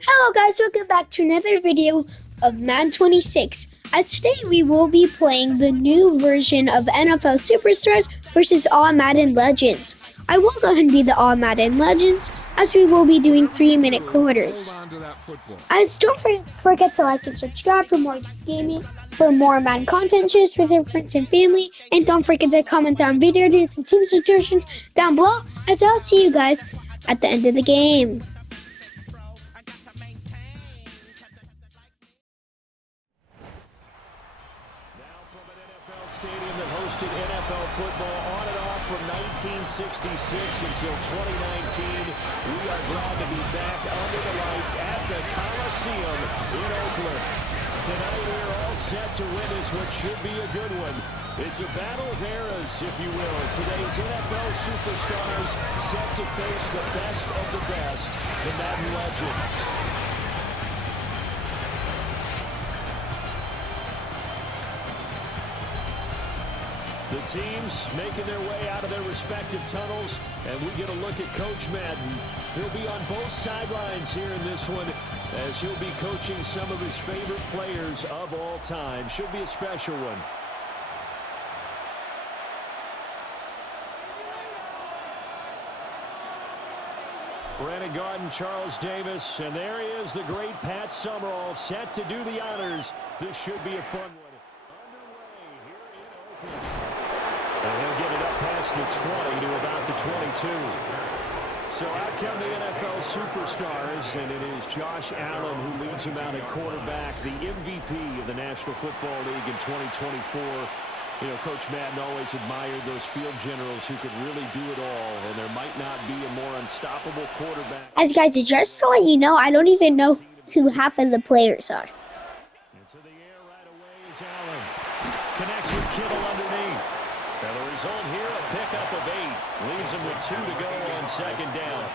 Hello guys, welcome back to another video of Madden 26. As today we will be playing the new version of NFL Superstars versus All Madden Legends. I will go ahead and be the All Madden Legends as we will be doing 3-minute quarters. As don't forget to like and subscribe for more gaming, for more Madden content, share with your friends and family, and don't forget to comment down video ideas and team suggestions down below, as I'll see you guys at the end of the game. Stadium that hosted NFL football on and off from 1966 until 2019. We are glad to be back under the lights at the Coliseum in Oakland. Tonight we're all set to win this, what should be a good one. It's a battle of eras, if you will. Today's NFL superstars set to face the best of the best, the Madden Legends. The teams making their way out of their respective tunnels, and we get a look at Coach Madden. He'll be on both sidelines here in this one, as he'll be coaching some of his favorite players of all time. Should be a special one. Brandon Garden, Charles Davis, and there he is, the great Pat Summerall, set to do the honors. This should be a fun one. Underway here in Oakland. And he'll get it up past the 20 to about the 22. So out come the NFL superstars, and it is Josh Allen who leads him out at quarterback, the MVP of the National Football League in 2024. You know, Coach Madden always admired those field generals who could really do it all, and there might not be a more unstoppable quarterback. As guys, just to let you know, I don't even know who half of the players are. Into the air right away is Allen. Connects with Kittle underneath. And the result here, a pickup of 8. Leaves him with 2 to go on second down.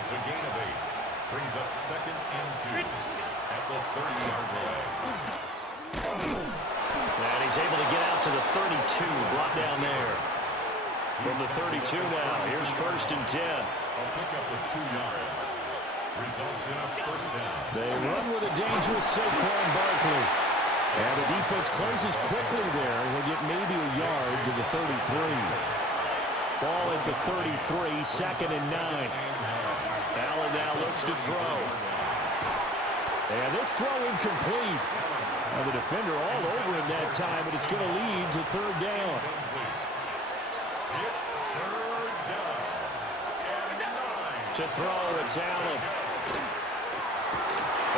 It's a gain of 8. Brings up second and 2 at the 30-yard line. And he's able to get out to the 32. Brought down there. From the 32 now, here's first and 10. A pickup of 2 yards. Results in a first down. They run with a dangerous Saquon Barkley. And the defense closes quickly there. He'll get maybe a yard to the 33. Ball at the 33, second and 9. Allen now looks to throw. And this throw incomplete. The defender all over him that time, but it's going to lead to third down. It's third down. And 9. To throw, it's Allen.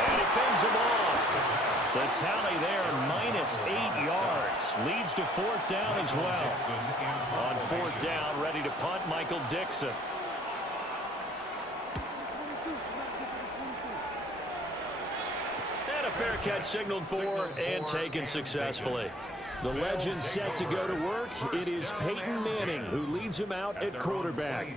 And he fends him off. The tally there, minus 8 yards. Leads to fourth down as well. On fourth down, ready to punt, Michael Dixon. And a fair catch signaled for and taken successfully. The legend set to go to work. It is Peyton Manning who leads him out at quarterback.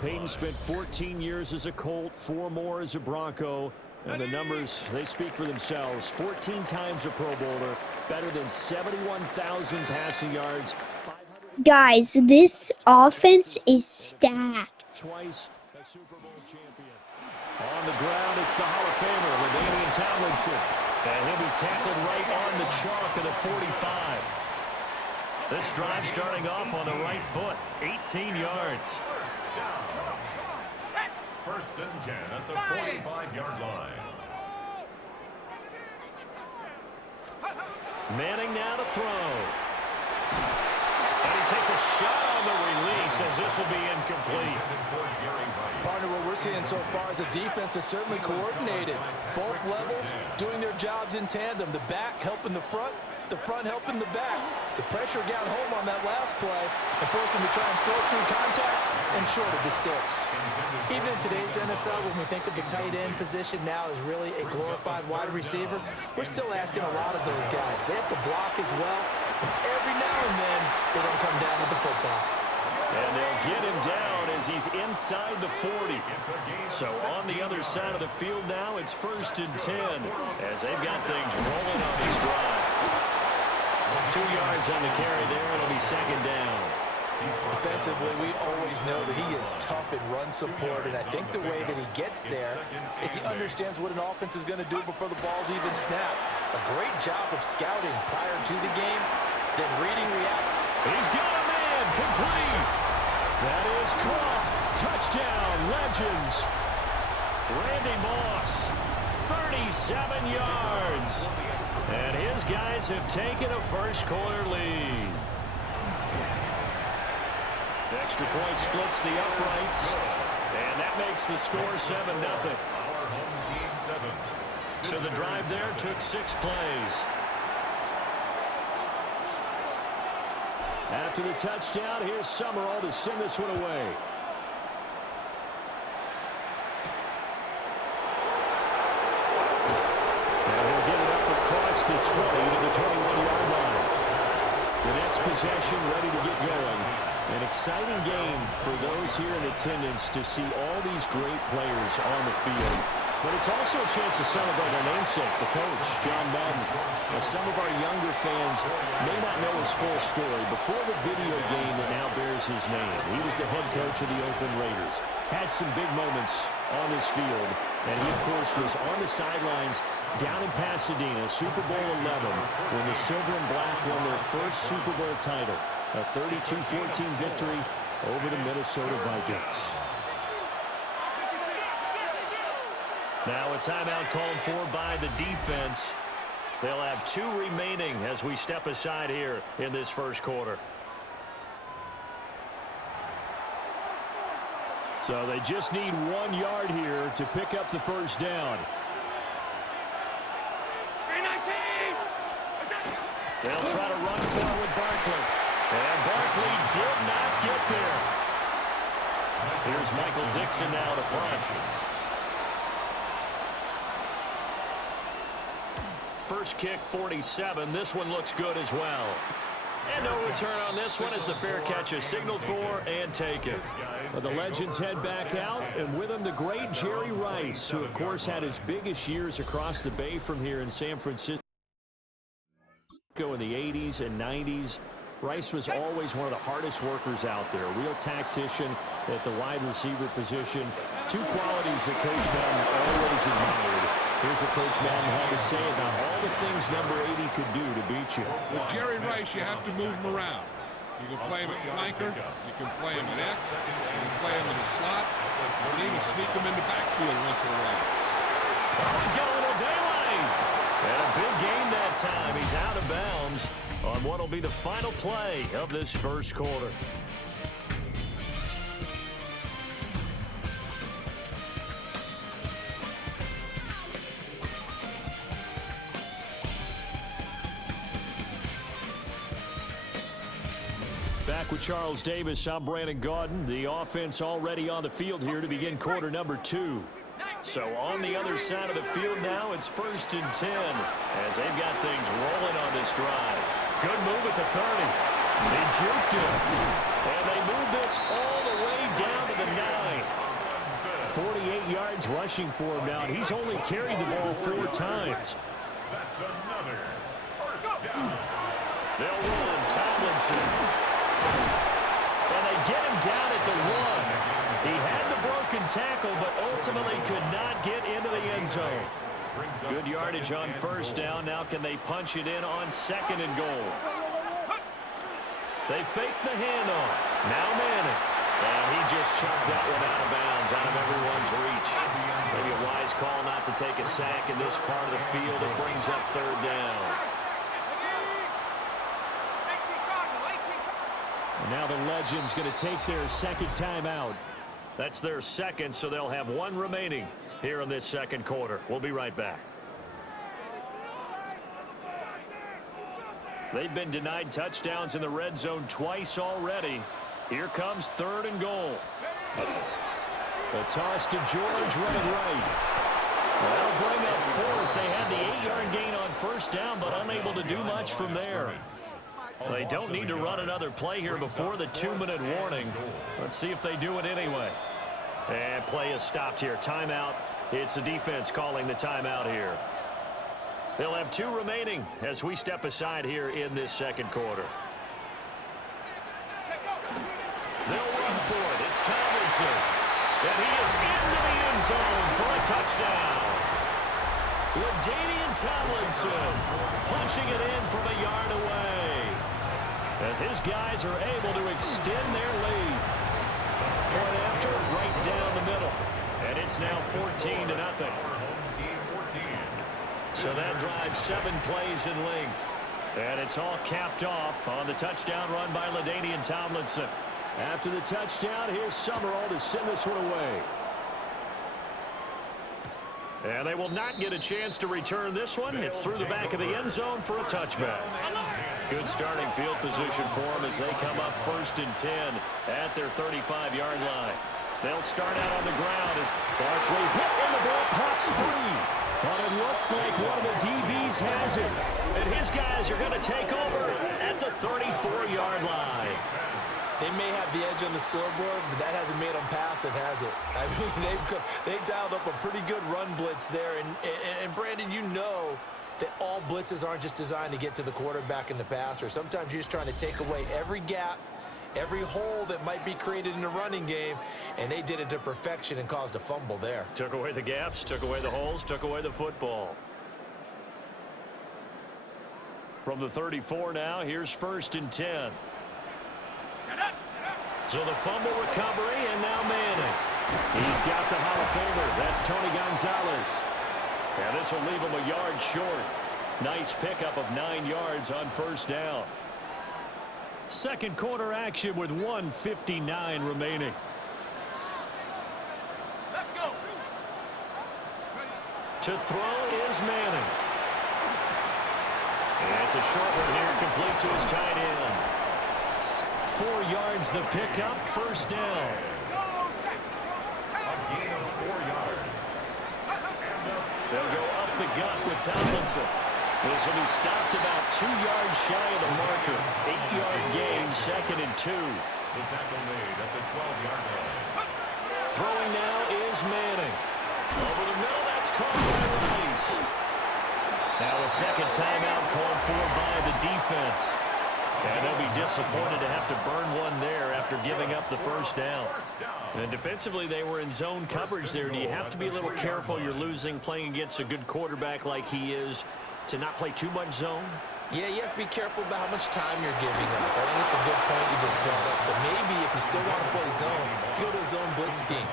Peyton spent 14 years as a Colt, 4 more as a Bronco. And the numbers, they speak for themselves. 14 times a Pro Bowler, better than 71,000 passing yards. Guys, this offense is stacked. Twice a Super Bowl champion. On the ground, it's the Hall of Famer, LaDainian Tomlinson. And he'll be tackled right on the chalk of the 45. This drive starting off on the right foot, 18 yards. First and 10 at the 45-yard line. Manning now to throw. And he takes a shot on the release as this will be incomplete. Partner, what we're seeing so far is a defense that's certainly coordinated. Both levels doing their jobs in tandem. The back helping the front helping the back. The pressure got home on that last play and forced him to try and throw through contact and short of the sticks. Even in today's NFL, when we think of the tight end position now as really a glorified wide receiver, we're still asking a lot of those guys. They have to block as well, and every now and then they don't come down with the football. And they'll get him down as he's inside the 40. So on the other side of the field now, it's first and 10 as they've got things rolling on this drive. 2 yards on the carry there. It'll be second down. Defensively, we always know that he is tough in run support, and I think the way that he gets there is he understands what an offense is going to do before the ball's even snapped. A great job of scouting prior to the game, then reading reality. He's got a man, complete. That is caught. Touchdown, Legends. Randy Moss, 37 yards. And his guys have taken a first-quarter lead. The extra point splits the uprights, and that makes the score 7-0. Our home team 7. So the drive there took 6 plays. After the touchdown, here's Summerall to send this one away. And he'll get it up across the 20 to the 21-yard line. The next possession ready to get going. An exciting game for those here in attendance to see all these great players on the field. But it's also a chance to celebrate our namesake, the coach, John Madden. As some of our younger fans may not know his full story, before the video game that now bears his name, he was the head coach of the Oakland Raiders. Had some big moments on this field, and he, of course, was on the sidelines down in Pasadena, Super Bowl 11, when the Silver and Black won their first Super Bowl title, a 32-14 victory over the Minnesota Vikings. Now a timeout called for by the defense. They'll have 2 remaining as we step aside here in this first quarter. So they just need 1 yard here to pick up the first down. They'll try to run for it with Barkley. And Barkley did not get there. Here's Michael Dixon now to punt. First kick, 47. This one looks good as well. And no return on this one as the fair catch is signaled for and taken. Well, the Legends head back out, and with them the great Jerry Rice, who, of course, had his biggest years across the bay from here in San Francisco in the 80s and 90s. Rice was always one of the hardest workers out there, a real tactician at the wide receiver position. 2 qualities that Coach Madden always admired. Here's what Coach Madden had to say about all the things number 80 could do to beat you. With Jerry Rice, you have to move him around. You can play him at flanker, you can play him at F, you can play him in the slot, you can even sneak him in the backfield once in a while. He's got a little daylight. And a big gain that time. He's out of bounds on what will be the final play of this first quarter. Back with Charles Davis, I'm Brandon Gaudin. The offense already on the field here to begin quarter number 2. So on the other side of the field now, it's 1st and 10 as they've got things rolling on this drive. Good move at the 30. They juked it. And they move this all the way down to the 9. 48 yards rushing for him now, and he's only carried the ball 4 times. That's another first down. They'll run Tomlinson. And they get him down at the 1. He had the broken tackle, but ultimately could not get into the end zone. Good yardage on first down. Now can they punch it in on 2nd and goal? They fake the handoff. Now Manning. And he just chucked that one out of bounds, out of everyone's reach. Maybe a wise call not to take a sack in this part of the field. It brings up 3rd down. And now the Legends going to take their 2nd timeout. That's their 2nd, so they'll have 1 remaining here in this 2nd quarter. We'll be right back. They've been denied touchdowns in the red zone twice already. Here comes 3rd and goal. The toss to George, running right. That'll bring up 4th. They had the 8-yard gain on first down, but unable to do much from there. They don't need to run another play here before the 2-minute warning. Let's see if they do it anyway. And play is stopped here. Timeout. It's the defense calling the timeout here. They'll have 2 remaining as we step aside here in this 2nd quarter. for it. It's Tomlinson. And he is into the end zone for a touchdown. LaDainian Tomlinson punching it in from a yard away as his guys are able to extend their lead. Point after, right down the middle. And it's now 14-0. So that drives 7 plays in length. And it's all capped off on the touchdown run by LaDainian Tomlinson. After the touchdown, here's Summerall to send this one away. And they will not get a chance to return this one. It's through the back of the end zone for a touchback. Good starting field position for them as they come up 1st and 10 at their 35-yard line. They'll start out on the ground. And Barkley hit and the ball pops free. But it looks like one of the DBs has it. And his guys are going to take over at the 34-yard line. They may have the edge on the scoreboard, but that hasn't made them passive, has it? I mean, they've dialed up a pretty good run blitz there. And Brandon, you know that all blitzes aren't just designed to get to the quarterback and the passer. Sometimes you're just trying to take away every gap, every hole that might be created in the running game, and they did it to perfection and caused a fumble there. Took away the gaps, took away the holes, took away the football. From the 34 now, here's 1st and 10. So the fumble recovery, and now Manning. He's got the Hall of Famer. That's Tony Gonzalez. And this will leave him a yard short. Nice pickup of 9 yards on 1st down. Second quarter action with 1:59 remaining. Let's go. To throw is Manning. And it's a short one here, complete to his tight end. 4 yards the pickup, 1st down. A gain of 4 yards. They'll go up the gut with Tomlinson. This will be stopped about 2 yards shy of the marker. 8-yard gain, 2nd and 2. The tackle made at the 12-yard line. Throwing now is Manning. Over the middle, that's caught by Rice. Now a second timeout called for by the defense. And they'll be disappointed to have to burn one there after giving up the 1st down. And defensively, they were in zone coverage there. Do you have to be a little careful? You're losing, playing against a good quarterback like he is, to not play too much zone? Yeah, you have to be careful about how much time you're giving up. I think it's a good point you just brought up. So maybe if you still want to play zone, you go to a zone blitz scheme.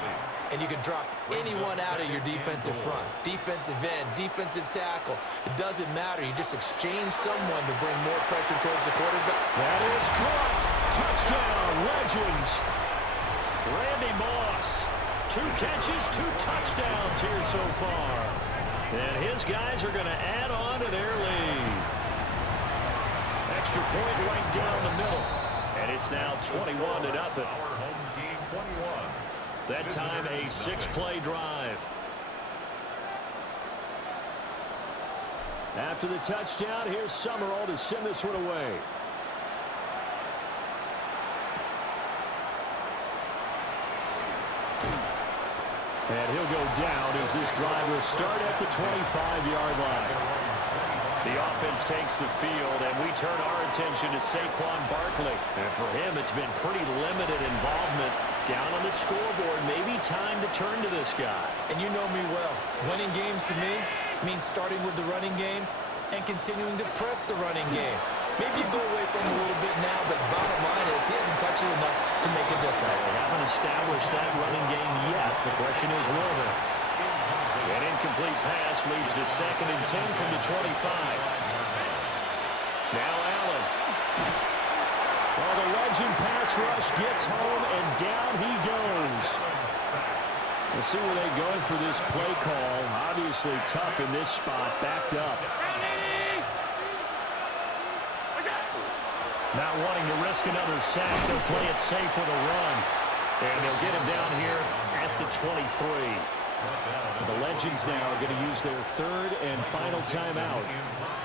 And you can drop anyone out of your defensive front. Defensive end, defensive tackle. It doesn't matter. You just exchange someone to bring more pressure towards the quarterback. That is caught. Touchdown, Legends. Randy Moss. 2 catches, 2 touchdowns here so far. And his guys are going to add on to their lead. Extra point right down the middle. And it's now 21-0. Our home team 21. That time a 6-play drive. After the touchdown, here's Summerall to send this one away. And he'll go down as this drive will start at the 25-yard line. The offense takes the field, and we turn our attention to Saquon Barkley. And for him, it's been pretty limited involvement down on the scoreboard. Maybe time to turn to this guy. And you know me well. Winning games to me means starting with the running game and continuing to press the running game. Maybe you go away from him a little bit now, but bottom line is he hasn't touched it enough to make a difference. They haven't established that running game yet. The question is, will they? An incomplete pass leads to 2nd and 10 from the 25. Now Allen. Well, the Legend pass rush gets home, and down he goes. We'll see where they go for this play call. Obviously tough in this spot, backed up. Not wanting to risk another sack, they'll play it safe with a run. And they'll get him down here at the 23. The Legends now are going to use their 3rd and final timeout,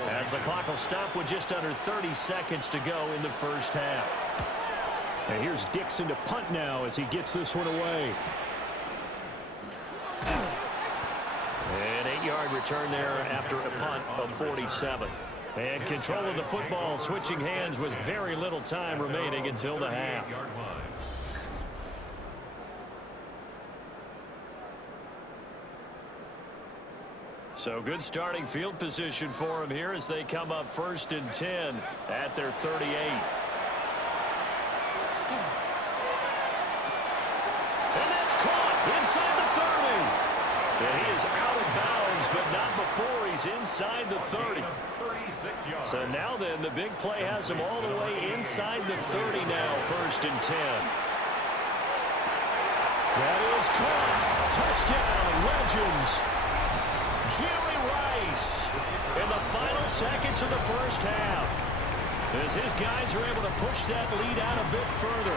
as the clock will stop with just under 30 seconds to go in the 1st half. And here's Dixon to punt now as he gets this one away. An 8-yard return there after a punt of 47. And control of the football switching hands with very little time remaining until the half. So good starting field position for him here as they come up 1st and 10 at their 38. And that's caught inside the 30. And he is out of bounds, but not before he's inside the 30. So now then, the big play has him all the way inside the 30 now, 1st and 10. That is caught. Touchdown, Legends. Jerry Rice in the final seconds of the first half. As his guys are able to push that lead out a bit further.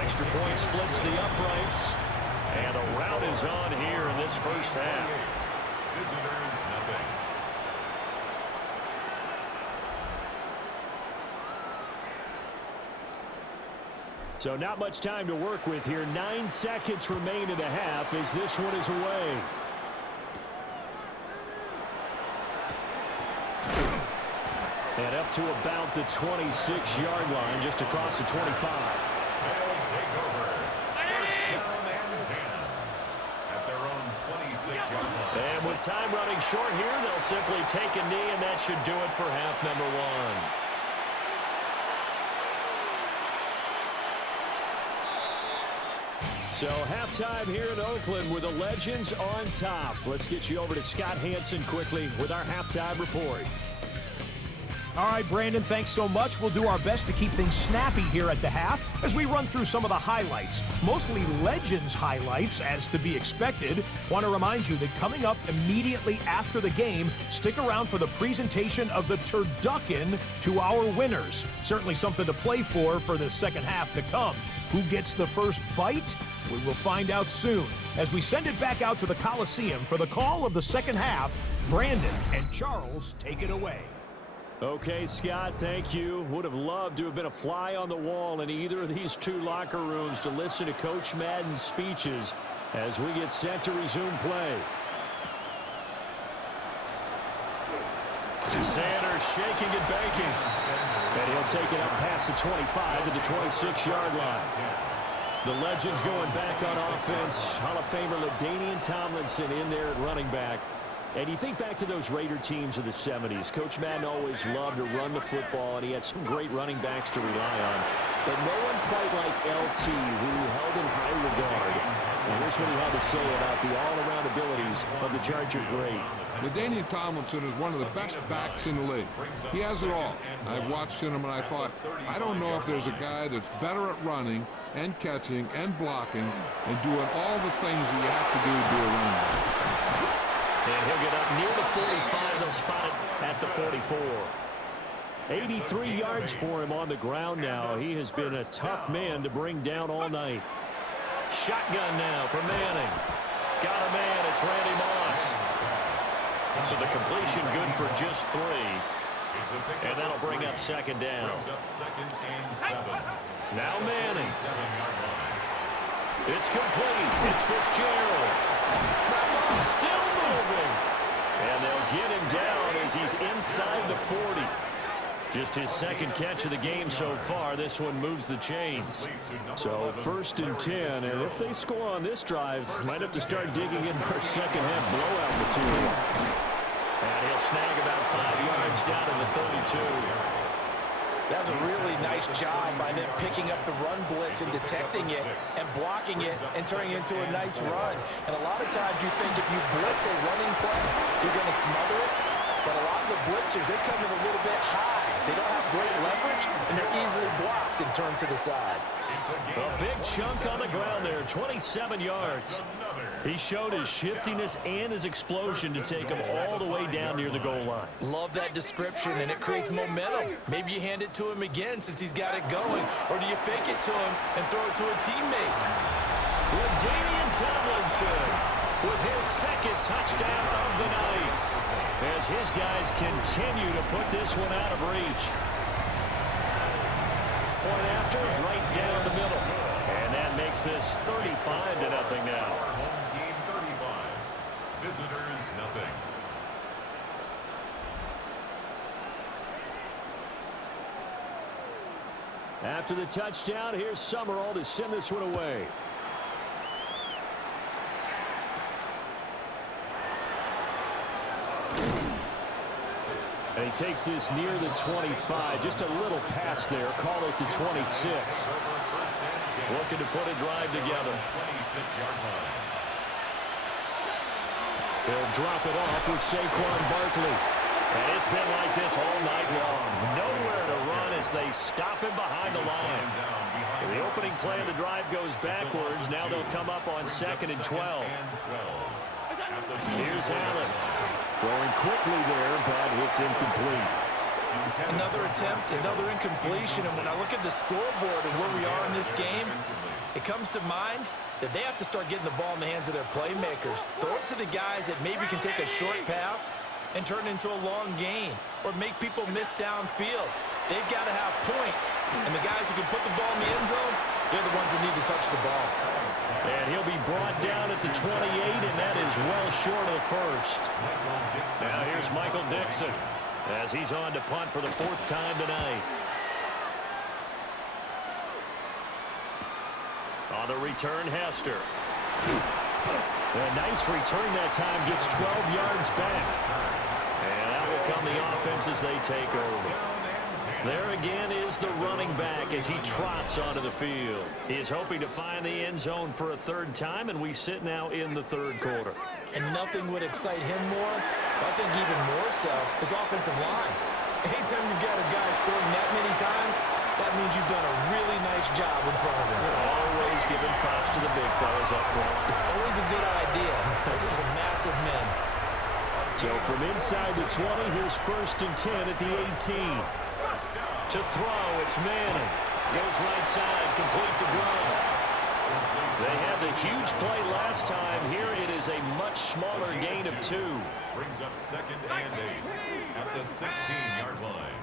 Extra point splits the uprights. And the rout is on here in this first half. Visitors, nothing. So not much time to work with here. 9 seconds remain in the half as this one is away. And up to about the 26-yard line, just across the 25. They'll take over. First down and 10 at their own 26-yard line. And with time running short here, they'll simply take a knee, and that should do it for half number 1. So halftime here in Oakland with the Legends on top. Let's get you over to Scott Hansen quickly with our halftime report. All right, Brandon, thanks so much. We'll do our best to keep things snappy here at the half as we run through some of the highlights. Mostly Legends highlights, as to be expected. Want to remind you that coming up immediately after the game, stick around for the presentation of the turducken to our winners. Certainly something to play for the second half to come. Who gets the first bite? We will find out soon as we send it back out to the Coliseum for the call of the second half. Brandon and Charles take it away. Okay, Scott, thank you. Would have loved to have been a fly on the wall in either of these two locker rooms to listen to Coach Madden's speeches as we get set to resume play. Sanders shaking and baking. And he'll take it up past the 25 to the 26-yard line. The Legends going back on offense. Hall of Famer LaDainian Tomlinson in there at running back. And you think back to those Raider teams of the 70s. Coach Madden always loved to run the football, and he had some great running backs to rely on. But no one quite like LT, who he held in high regard. And here's what he had to say about the all-around abilities of the Charger great. LaDainian Tomlinson is one of the best backs in the league. He has it all. I've watched him and I thought, I don't know if there's a guy that's better at running and catching and blocking and doing all the things that you have to do to be a running back. And he'll get up near the 45. They'll spot it at the 44. 83 yards for him on the ground now. He has been a tough man to bring down all night. Shotgun now for Manning. Got a man. It's Randy Moss. So the completion good for just 3. And that'll bring up second down. Now Manning. It's complete. It's Fitzgerald. Still moving. And they'll get him down as he's inside the 40. Just his second catch of the game so far. This one moves the chains. So 1st and 10. And if they score on this drive, might have to start digging in for second half blowout material. And he'll snag about 5 yards down to the 32. That was a really nice job by them picking up the run blitz and detecting it and blocking it and turning it into a nice run. And a lot of times you think if you blitz a running play, you're going to smother it. But a lot of the blitzers, they come in a little bit high. They don't have great leverage, and they're easily blocked and turned to the side. A big chunk on the ground there, 27 yards. He showed his shiftiness and his explosion to take him all the way down near the goal line. Love that description, and it creates momentum. Maybe you hand it to him again since he's got it going, or do you fake it to him and throw it to a teammate? LaDainian Tomlinson with his second touchdown of the night as his guys continue to put this one out of reach. Point after, right down the middle. And that makes this 35-0 now. Home team 35. Visitors, nothing. After the touchdown, here's Summerall to send this one away. And he takes this near the 25. Just a little pass there. Call it the 26. Looking to put a drive together. He'll drop it off with Saquon Barkley. And it's been like this all night long. Nowhere to run as they stop him behind the line. So the opening play of the drive goes backwards. Now they'll come up on 2nd and 12. Here's Allen. Throwing quickly there, but it's incomplete. Another attempt, another incompletion. And when I look at the scoreboard and where we are in this game, it comes to mind that they have to start getting the ball in the hands of their playmakers. Throw it to the guys that maybe can take a short pass and turn it into a long gain or make people miss downfield. They've got to have points. And the guys who can put the ball in the end zone, they're the ones that need to touch the ball. And he'll be brought down at the 28, and that is well short of the first. Now here's Michael Dixon as he's on to punt for the 4th time tonight. On the return, Hester. A nice return that time, gets 12 yards back. And out will come the offense as they take over. There again is the running back as he trots onto the field. He is hoping to find the end zone for a 3rd time, and we sit now in the 3rd quarter. And nothing would excite him more, but I think even more so, his offensive line. Anytime you've got a guy scoring that many times, that means you've done a really nice job in front of him. Always giving props to the big fellas up front. It's always a good idea. Those are some massive men. So from inside the 20, here's 1st and 10 at the 18. To throw, it's Manning. Goes right side, complete to Gronk. They had the huge play last time. Here it is a much smaller gain of 2. Brings up 2nd and 8 at the 16-yard line.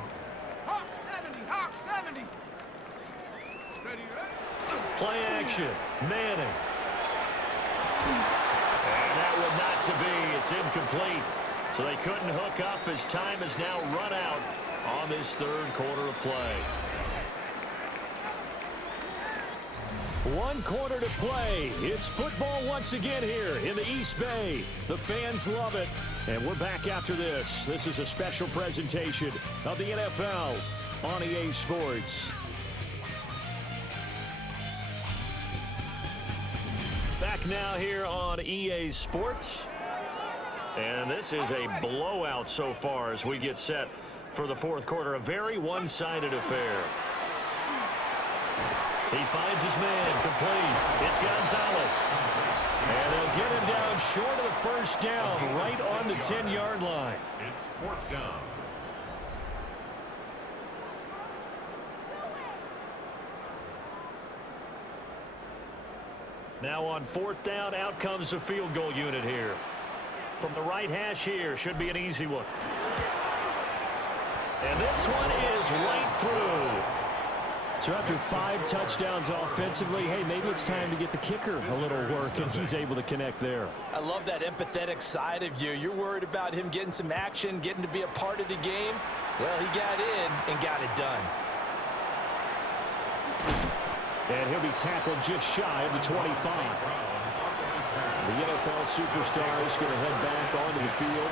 Hawk 70, Hawk 70. Play action, Manning. And that will not to be. It's incomplete. So they couldn't hook up as time is now run out on this 3rd quarter of play. 1 quarter to play. It's football once again here in the East Bay. The fans love it. And we're back after this. This is a special presentation of the NFL on EA Sports. Back now here on EA Sports. And this is a blowout so far as we get set for the 4th quarter. A very one-sided affair. He finds his man, complete. It's Gonzalez. And they'll get him down short of the 1st down, right on the 10-yard line. It's 4th down. Now on 4th down, out comes the field goal unit here. From the right hash here, should be an easy one. And this one is right through. So after 5 touchdowns offensively, hey, maybe it's time to get the kicker a little work, and he's able to connect there. I love that empathetic side of you. You're worried about him getting some action, getting to be a part of the game. Well, he got in and got it done. And he'll be tackled just shy of the 25. The NFL superstar is going to head back onto the field.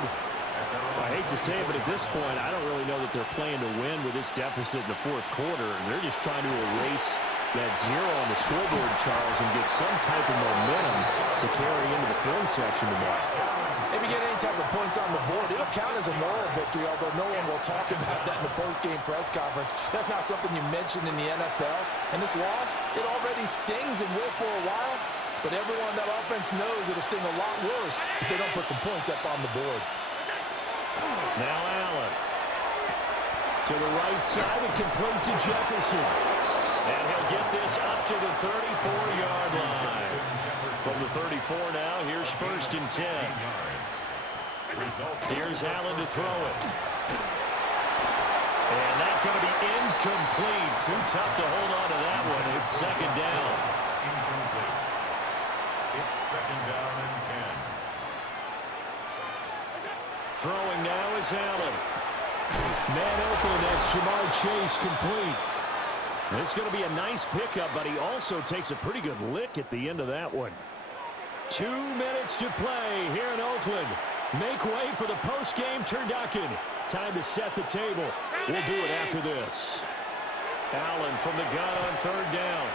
I hate to say it, but at this point, I don't really know that they're playing to win with this deficit in the 4th quarter. They're just trying to erase that 0 on the scoreboard, Charles, and get some type of momentum to carry into the film section tomorrow. If you get any type of points on the board, it'll count as a moral victory, although no one will talk about that in the post-game press conference. That's not something you mention in the NFL. And this loss, it already stings and will for a while, but everyone on that offense knows it'll sting a lot worse if they don't put some points up on the board. Now Allen. To the right side and complete to Jefferson. And he'll get this up to the 34-yard line. From the 34 now, here's 1st and 10. Here's Allen to throw it. And that's going to be incomplete. Too tough to hold on to that one. It's 2nd down. It's 2nd down and 10. Throwing now is Allen. Man open, that's Jamar Chase, complete. It's going to be a nice pickup, but he also takes a pretty good lick at the end of that one. 2 minutes to play here in Oakland. Make way for the post-game turducken. Time to set the table. We'll do it after this. Allen from the gun on third down.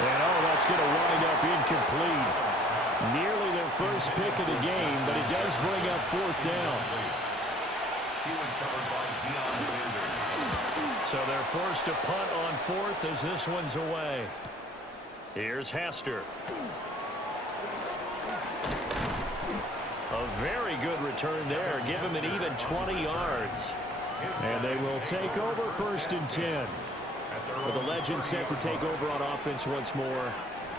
And that's going to wind up incomplete. Nearly their first pick of the game, but it does bring up fourth down. So they're forced to punt on fourth as this one's away. Here's Hester. A very good return there. Give him an even 20 yards. And they will take over 1st and 10. With the Legends set to take over on offense once more.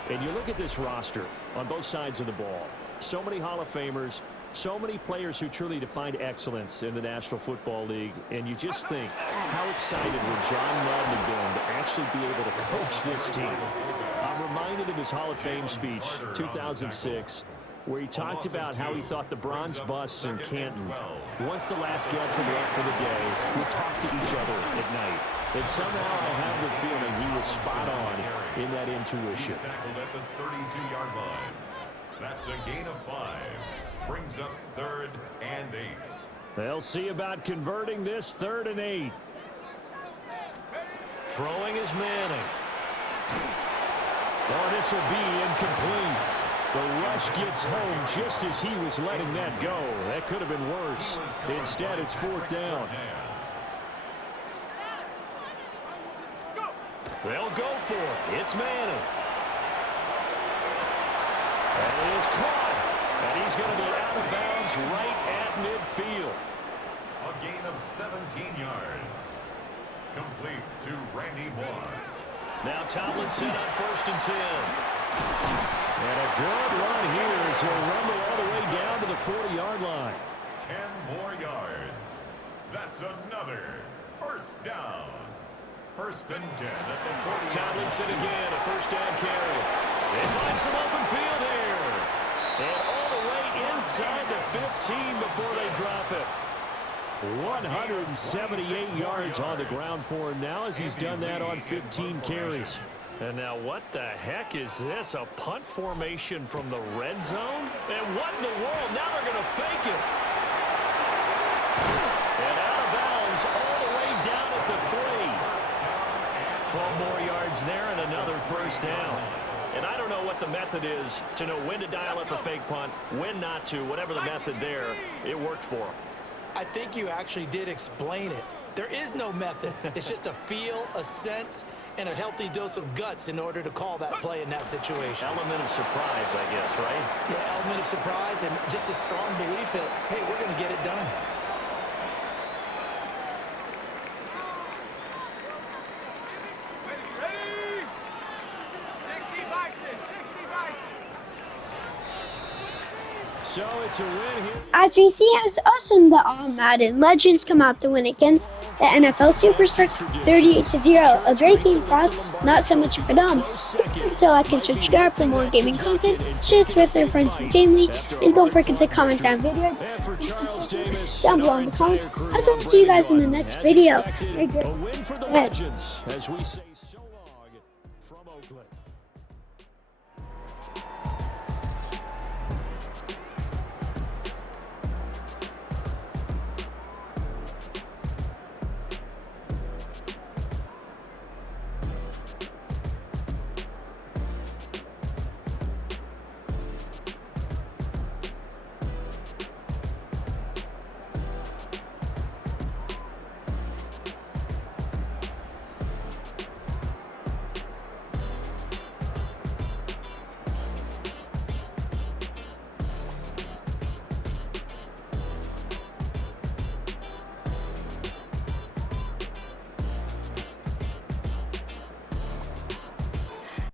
And you look at this roster on both sides of the ball. So many Hall of Famers, so many players who truly define excellence in the National Football League. And you just think, how excited would John Madden have been to actually be able to coach this team? I'm reminded of his Hall of Fame speech, 2006, where he talked about how he thought the bronze busts in Canton, once the last guests had left for the day, would talk to each other at night. And somehow I have the feeling he was spot on in that intuition. Tackled at the 32-yard line. That's a gain of 5. Brings up 3rd and 8. They'll see about converting this 3rd and 8. Throwing is Manning. This will be incomplete. The rush gets home just as he was letting that go. That could have been worse. Instead, it's 4th down. They'll go for it. It's Manning. And it is caught. And he's going to be out of bounds right at midfield. A gain of 17 yards. Complete to Randy Moss. Now Tomlinson on 1st and 10. And a good run here as he'll rumble all the way down to the 40-yard line. 10 more yards. That's another 1st down. 1st and 10 at the 40. Tomlinson again, a 1st down carry. They find some open field here. And all the way inside the 15 before they drop it. 178 yards on the ground for him now as he's done that on 15 carries. And now what the heck is this? A punt formation from the red zone? And what in the world? Now they're going to fake it. And out of bounds all the way down at the 3. 12 more yards there and another 1st down. And I don't know what the method is to know when to dial up a fake punt, when not to. Whatever the method there, it worked for him. I think you actually did explain it. There is no method. It's just a feel, a sense, and a healthy dose of guts in order to call that play in that situation. Element of surprise, I guess, right? Yeah, element of surprise and just a strong belief that, hey, we're going to get it done. Ready? 60 Bison, 60 Bison. So it's a win here. As we see, as us and the All Madden Legends come out the win against the NFL Superstars 38-0. A great game for us, not so much for them. So like and subscribe for more gaming content, share this with your friends and family, and don't forget to comment down video down below in the comments. As I will see you guys in the next video. A win for the Legends, as we say.